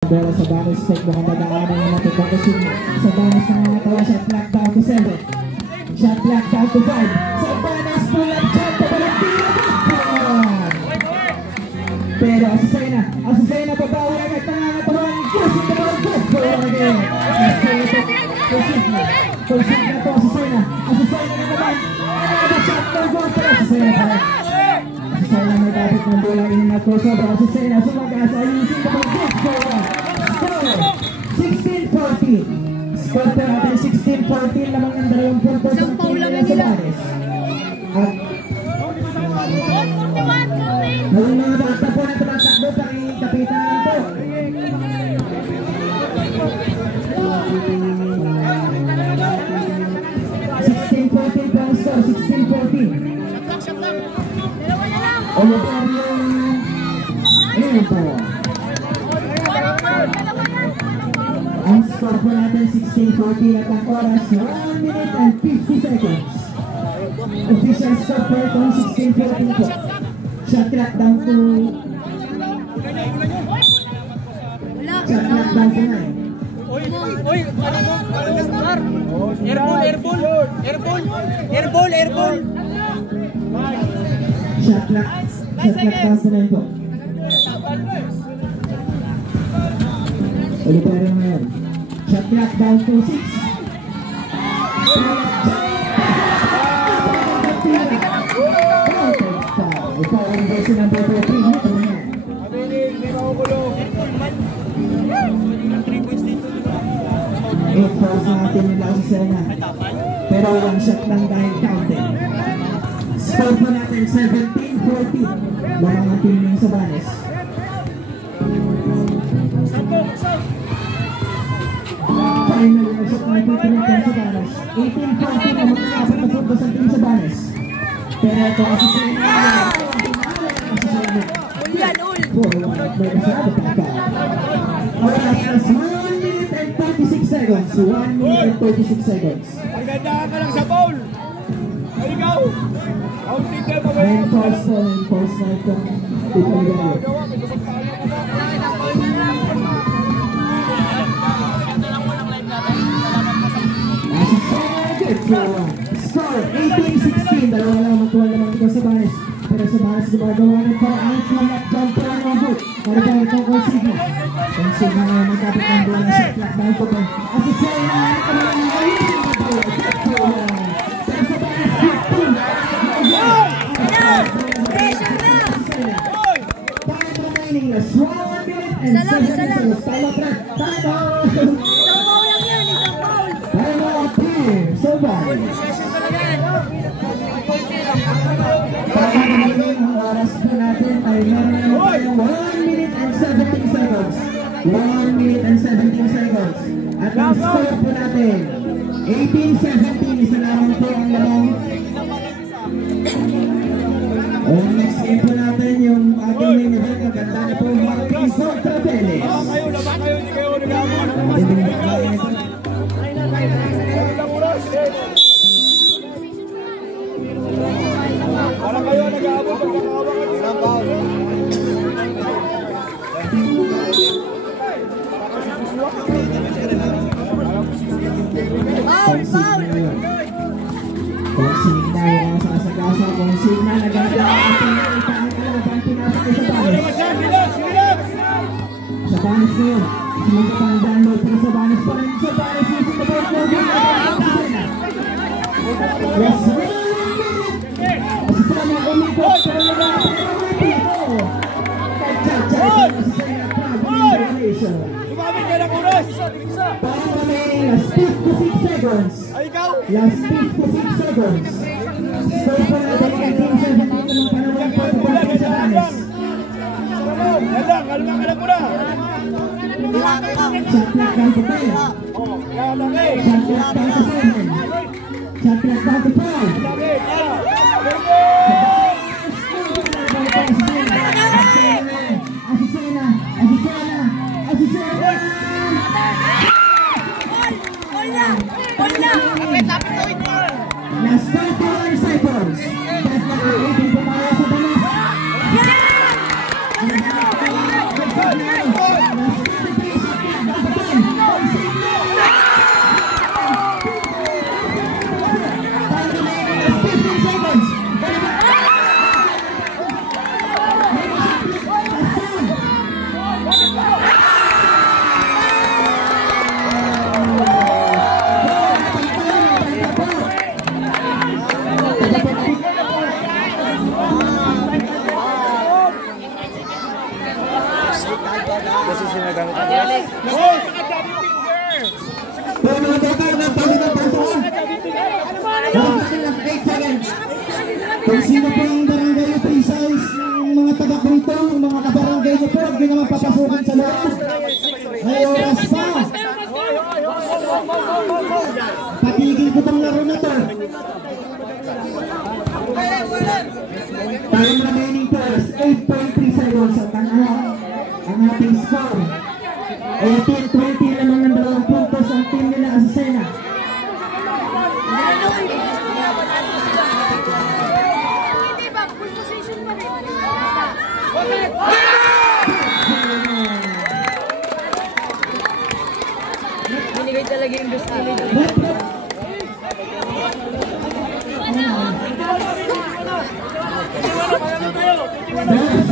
Bola sa Banis Tech, mukhang dadaanan na natin Bakusin sa Banis na nakatawa. Shot clock down to 7. Shot clock down to 5. Sa Banis, pull-up shot, pabalang tira. Pero Azucena pabawi agad, nangangatawan. Kusik na palang good for again. Kusik na to Azucena na naman. Another shot, no goal for Azucena pa rin. Azucena may dapat ng bola in na ko. Sobra Azucena, sumagas, ayusin na palang good for score 16-14. Score po natin 16-14, lamang ng 2 puntos ang pinila sa Banis. At nawang mga bata po na tumatakbo pang kapitan nito. 16-14 po ang score, 16-14. Oliverio Ito. Ang score po natin 16-14 at ang oras 1 minute and 50 seconds. Official score po itong 16-14 po. Shot clock down to 9. Airball. Shot clock down to 9 po. Oliverio ngayon. Shot clock down to 6. Ito ang version ng number 3. Mabiling, di makukulong. 8 fouls natin nila sa Sena. Pero 1 shot lang dahil counted. Score po natin 17-14. Lamang ang team ng Sabanes. Final na shot na ipipilitan sa Sabanes. 18-14 na magkakapat na puntos ang team Sabanes. Pero ito ang Sena. Oras is 1 minute and 36 seconds. 1 minute and 36 seconds. Magandaan ka lang sa bowl. Ay, ikaw. Main false na itong Oliverio. Score 18-16. Dalawa lang matuwa naman ito sa Banis. Pero sa Banis gumagawa ng paraan at jumper ang mabot. Para ba itong consigna? Consigna na magkapit ng bola sa clock down po. Azucena na kamalang ayusin na bola. Pero sa Banis 15. Time remaining last 1 minute and 7 seconds. Time out. Time out here. So bad. Ang oras po natin ay meron tayong 1 minute and 17 seconds. 1 minute and 17 seconds. At ang score po natin 18-17. Isa naman po ang lamang. Ang next game po natin yung ating main event. Maganda na po Marquez kontra Vélez. Parang kayo nag-aabot ng pagkakawakan ng foul. Kung signa yung sasagasa, kung signa nagagawa ang pinapakay sa Banis. Sa Banis ngayon, sumunod ang download pero sa Banis pa rin. Sa Banis yung support mo. Yes, Sumabit ka ng oras! Time remaining last 56 seconds. Ay, ikaw! Last 56 seconds. Score po natin 18-17 ng panahon po sa Banis sa Banis. Kalma ka lang muna! Shot clock down to 10. Shot clock down to 7. Shot clock down to 5. Last 21 seconds. That's not waiting for Mara sa Banis. Last 23 Pero mga total ng pagkakang person. Last 8 seconds. Kung sino po ang barangay nyo pre-size ng mga taga-krito, mga kabarangay nyo po, hindi naman papasukin sa loob. May oras pa. Patigil ko tong laro na to. Time remaining players, 8.3 seconds at ang ating score. 18-20 lamang ng 2 puntos ang team nila Azucena. Binigay talaga yung gusto nila. Yes.